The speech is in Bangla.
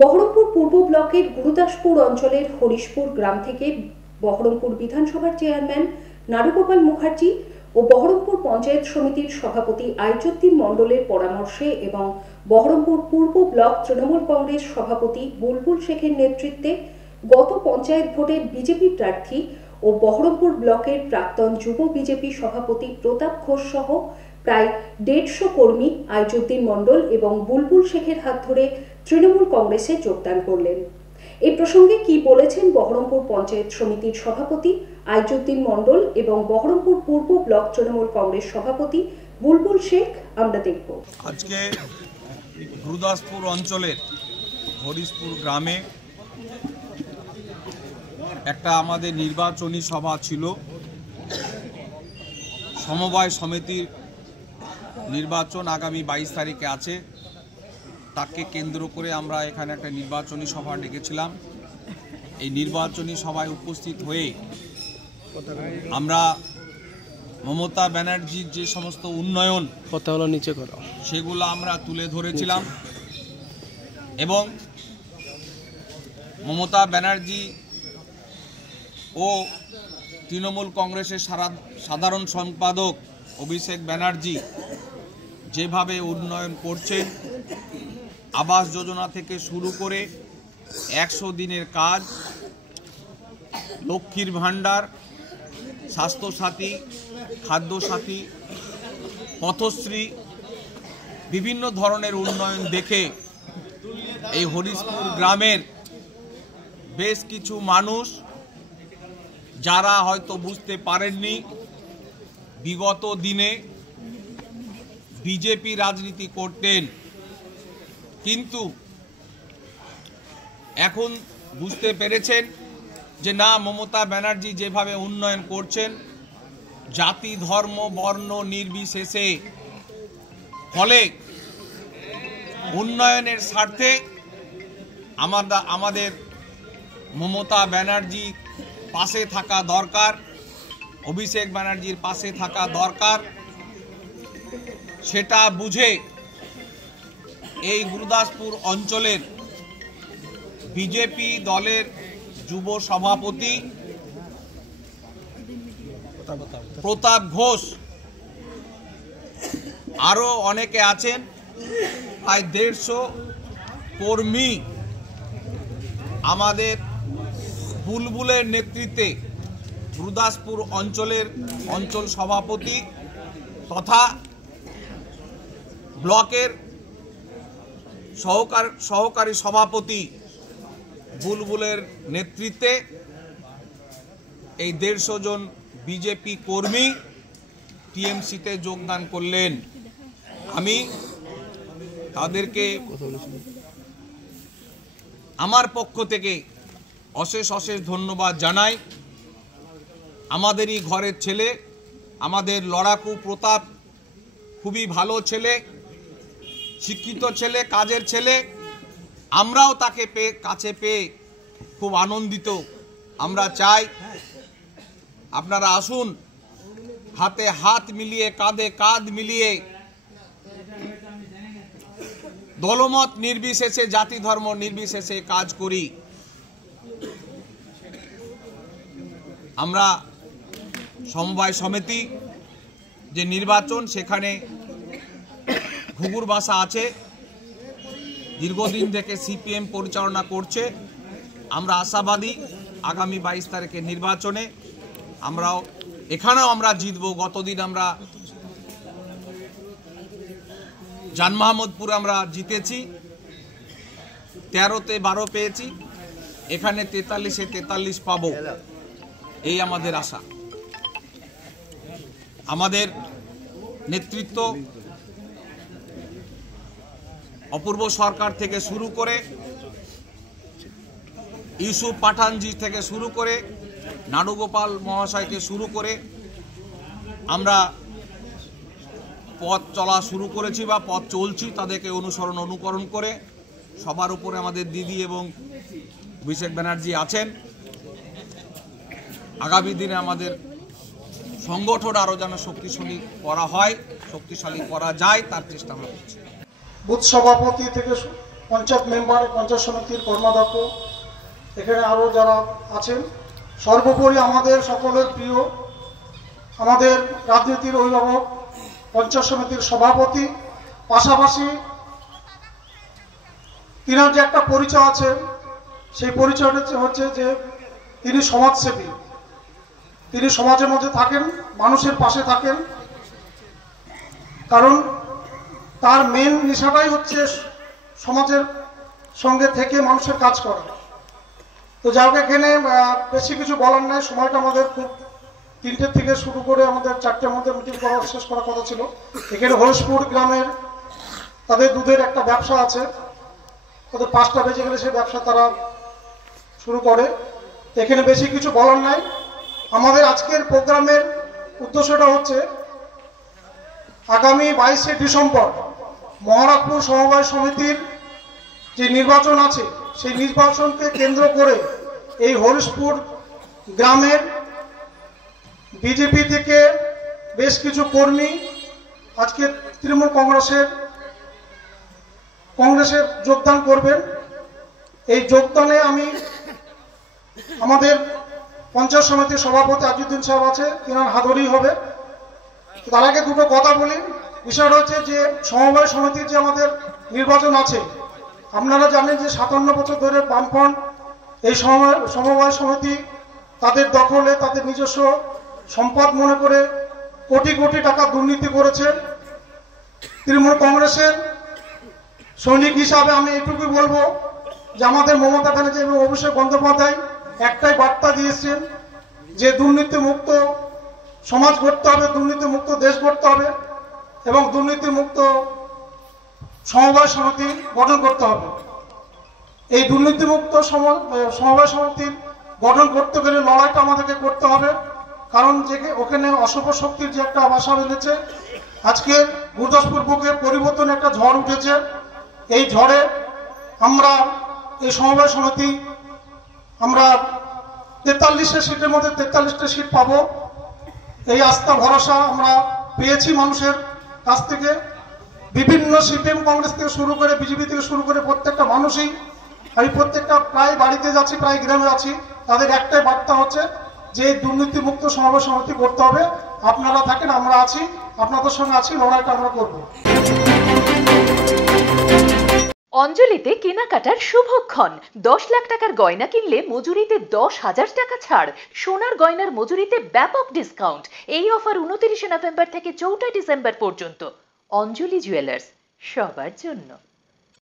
বহরমপুর পূর্ব ব্লকের গুরুদাসপুর অঞ্চলের হরিশপুর গ্রাম থেকে বহরমপুর বিধানসভার চেয়ারম্যান নারুগোপাল মুখার্জি ও বহরমপুর পঞ্চায়েত সমিতির সভাপতি আইজুদ্দিন মণ্ডলের পরামর্শে এবং বহরমপুর পূর্ব ব্লক তৃণমূল কংগ্রেস সভাপতি বুলবুল শেখের নেতৃত্বে গত পঞ্চায়েত ভোটের বিজেপি প্রার্থী ও বহরমপুর ব্লকের প্রাক্তন যুব বিজেপি সভাপতি প্রতাপ ঘোষ সহ প্রায় 150 কর্মী আইজুদ্দিন মণ্ডল এবং বুলবুল শেখের হাত ধরে তৃণমূল কংগ্রেসে যোগদান করলেন। এই প্রসঙ্গে কি বলেছেন বহরমপুর পঞ্চায়েত সমিতির সভাপতি আইজুদ্দিন মণ্ডল এবং বহরমপুর পূর্ব ব্লক তৃণমূল কংগ্রেস সভাপতি বুলবুল শেখ আমরা দেখব। আজকে গুরুদাসপুর অঞ্চলের হরিশপুর গ্রামে একটা আমাদের নির্বাচনী সভা ছিল। সমবায় সমিতির নির্বাচন আগামী 22 তারিখে আছে, তাকে কেন্দ্র করে আমরা এখানে একটা নির্বাচনী সভা ডেকেছিলাম। এই নির্বাচনী সভায় উপস্থিত হয়ে আমরা মমতা ব্যানার্জির যে সমস্ত উন্নয়ন সেগুলো আমরা তুলে ধরেছিলাম এবং মমতা ব্যানার্জি ও তৃণমূল কংগ্রেসের সাধারণ সম্পাদক অভিষেক ব্যানার্জি যেভাবে উন্নয়ন করছেন, আবাস যোজনা থেকে শুরু করে 100 দিনের কাজ, লক্ষ্মীর ভাণ্ডার, স্বাস্থ্যসাথী, খাদ্যসাথী, পথশ্রী, বিভিন্ন ধরনের উন্নয়ন দেখে এই হরিশপুর গ্রামের বেশ কিছু মানুষ যারা হয়তো বুঝতে পারেননি বিগত দিনে বিজেপি রাজনীতি করতেন, কিন্তু এখন বুঝতে পেরেছেন যে না, মমতা ব্যানার্জি যেভাবে উন্নয়ন করছেন জাতি ধর্ম বর্ণ নির্বিশেষে, ফলে উন্নয়নের স্বার্থে আমাদের মমতা ব্যানার্জি পাশে থাকা দরকার, অভিষেক ব্যানার্জির পাশে থাকা দরকার। সেটা বুঝে এই গুরুদাসপুর অঞ্চলের বিজেপি দলের যুব সভাপতি প্রতাপ ঘোষ, আরো অনেকে আছেন, প্রায় 150 কর্মী আমাদের বুলবুলের নেতৃত্বে গুরুদাসপুর অঞ্চলের অঞ্চল সভাপতি তথা ব্লকের সহকারী সভাপতি বুলবুলের নেতৃত্বে এই 150 জন বিজেপি কর্মী টিএমসিতে যোগদান করলেন। আমি তাদেরকে আমার পক্ষ থেকে অশেষ ধন্যবাদ জানাই। আমাদেরই ঘরের ছেলে, আমাদের লড়াকু প্রতাপ খুবই ভালো ছেলে, শিক্ষিত ছেলে, কাজের ছেলে। আমরাও তাকে কাছে পেয়ে খুব আনন্দিত। আমরা চাই আপনারা আসুন, হাতে হাত মিলিয়ে, কাঁধে কাঁধ মিলিয়ে, দলমত নির্বিশেষে, জাতি ধর্ম নির্বিশেষে কাজ করি। আমরা সমবায় সমিতি যে নির্বাচন, সেখানে ঘুঘুর বাসা আছে, দীর্ঘদিন থেকে সিপিএম পরিচালনা করছে। আমরা আশাবাদী আগামী 22 তারিখের নির্বাচনে এখানেও আমরা জিতব। গতদিন আমরা জানমাহমদপুর আমরা জিতেছি, 13তে 12 পেয়েছি, এখানে 43-এ 43 পাবো, এই আমাদের আশা। আমাদের নেতৃত্ব অপূর্ব সরকার থেকে শুরু করে, ইউসুফ পাঠানজি থেকে শুরু করে, নারুগোপাল মহাশয়কে শুরু করে আমরা পথ চলা শুরু করেছি বা পথ চলছি, তাদেরকে অনুকরণ করে। সবার উপরে আমাদের দিদি এবং অভিষেক ব্যানার্জি আছেন। আগামী দিনে আমাদের সংগঠন আরো যেন শক্তিশালী করা হয়, শক্তিশালী করা যায়, তার চেষ্টা আমরা করছি। বুথ সভাপতি থেকে পঞ্চায়েত মেম্বার, পঞ্চায়েত সমিতির কর্মাধ্যক্ষ, এখানে আরও যারা আছেন, সর্বোপরি আমাদের সকলের প্রিয়, আমাদের রাজনীতির অভিভাবক, পঞ্চায়েত সমিতির সভাপতি, পাশাপাশি তিনার যে একটা পরিচয় আছে, সেই পরিচয়টা হচ্ছে যে তিনি সমাজসেবী। তিনি সমাজের মধ্যে থাকেন, মানুষের পাশে থাকেন, কারণ তার মেন নেশাটাই হচ্ছে সমাজের সঙ্গে থেকে মানুষের কাজ করা। তো যাই হোক, এখানে বেশি কিছু বলার নাই, সময়টা আমাদের খুব 3টে থেকে শুরু করে আমাদের 4টের মধ্যে মিটিং করা শেষ করার কথা ছিল। এখানে হরিশপুর গ্রামের তাদের দুধের একটা ব্যবসা আছে, তাদের 5টা বেজে গেলে সেই ব্যবসা তারা শুরু করে। এখানে বেশি কিছু বলার নাই। আমাদের আজকের প্রোগ্রামের উদ্দেশ্যটা হচ্ছে আগামী 22শে ডিসেম্বর মহারাজপুর সমবায় সমিতির যে নির্বাচন আছে, সেই নির্বাচনকে কেন্দ্র করে এই হরিশপুর গ্রামের বিজেপি থেকে বেশ কিছু কর্মী আজকে তৃণমূল কংগ্রেসে যোগদান করবেন। এই যোগদানে আমি আমাদের পঞ্চায়েত সমিতির সভাপতি আজিউদ্দিন সাহেব আছে, তিনার হাত ধরেই হবে। তার আগে দুটো কথা বলি। বিষয়টা হচ্ছে যে সমবায় সমিতির যে আমাদের নির্বাচন আছে, আপনারা জানেন যে 57 বছর ধরে বামফ্রন্ট এই সমবায় সমিতি তাদের দখলে, তাদের নিজস্ব সম্পদ মনে করে কোটি কোটি টাকা দুর্নীতি করেছে। তৃণমূল কংগ্রেসের সৈনিক হিসাবে আমি এটুকুই বলবো যে আমাদের মমতা ব্যানার্জি এবং অভিষেক বন্দ্যোপাধ্যায় একটাই বার্তা দিয়েছেন যে দুর্নীতিমুক্ত সমাজ গড়তে হবে, দুর্নীতিমুক্ত দেশ গড়তে হবে এবং দুর্নীতিমুক্ত সমবায় সমিতি গঠন করতে হবে। এই দুর্নীতিমুক্ত সমবায় সমিতির গঠন করতে গেলে লড়াইটা আমাদেরকে করতে হবে, কারণ যে ওখানে অশুভ শক্তির যে একটা বাসা বেঁধেছে। আজকে গুরদাসপুর বুকে পরিবর্তন একটা ঝড় উঠেছে। এই ঝড়ে আমরা এই সমবায় সমিতি আমরা 43টা সিটের মধ্যে 43টা সিট পাবো, এই আস্থা ভরসা আমরা পেয়েছি মানুষের কাছ থেকে। বিভিন্ন সিপিএম কংগ্রেস থেকে শুরু করে বিজেপি থেকে শুরু করে প্রত্যেকটা মানুষই, আমি প্রত্যেকটা প্রায় বাড়িতে যাচ্ছি, প্রায় গ্রামে আছি, তাদের একটাই বার্তা হচ্ছে যে দুর্নীতিমুক্ত সমবায় সমিতি করতে হবে। আপনারা থাকেন, আমরা আছি, আপনাদের সঙ্গে আছি, লড়াইটা আমরা করবো। অঞ্জলিতে কেনাকাটার শুভক্ষণ। 10 লাখ টাকার গয়না কিনলে মজুরিতে 10,000 টাকা ছাড়। সোনার গয়নার মজুরিতে ব্যাপক ডিসকাউন্ট। এই অফার 29 নভেম্বর থেকে 4 ডিসেম্বর পর্যন্ত। অঞ্জলি জুয়েলার্স, সবার জন্য।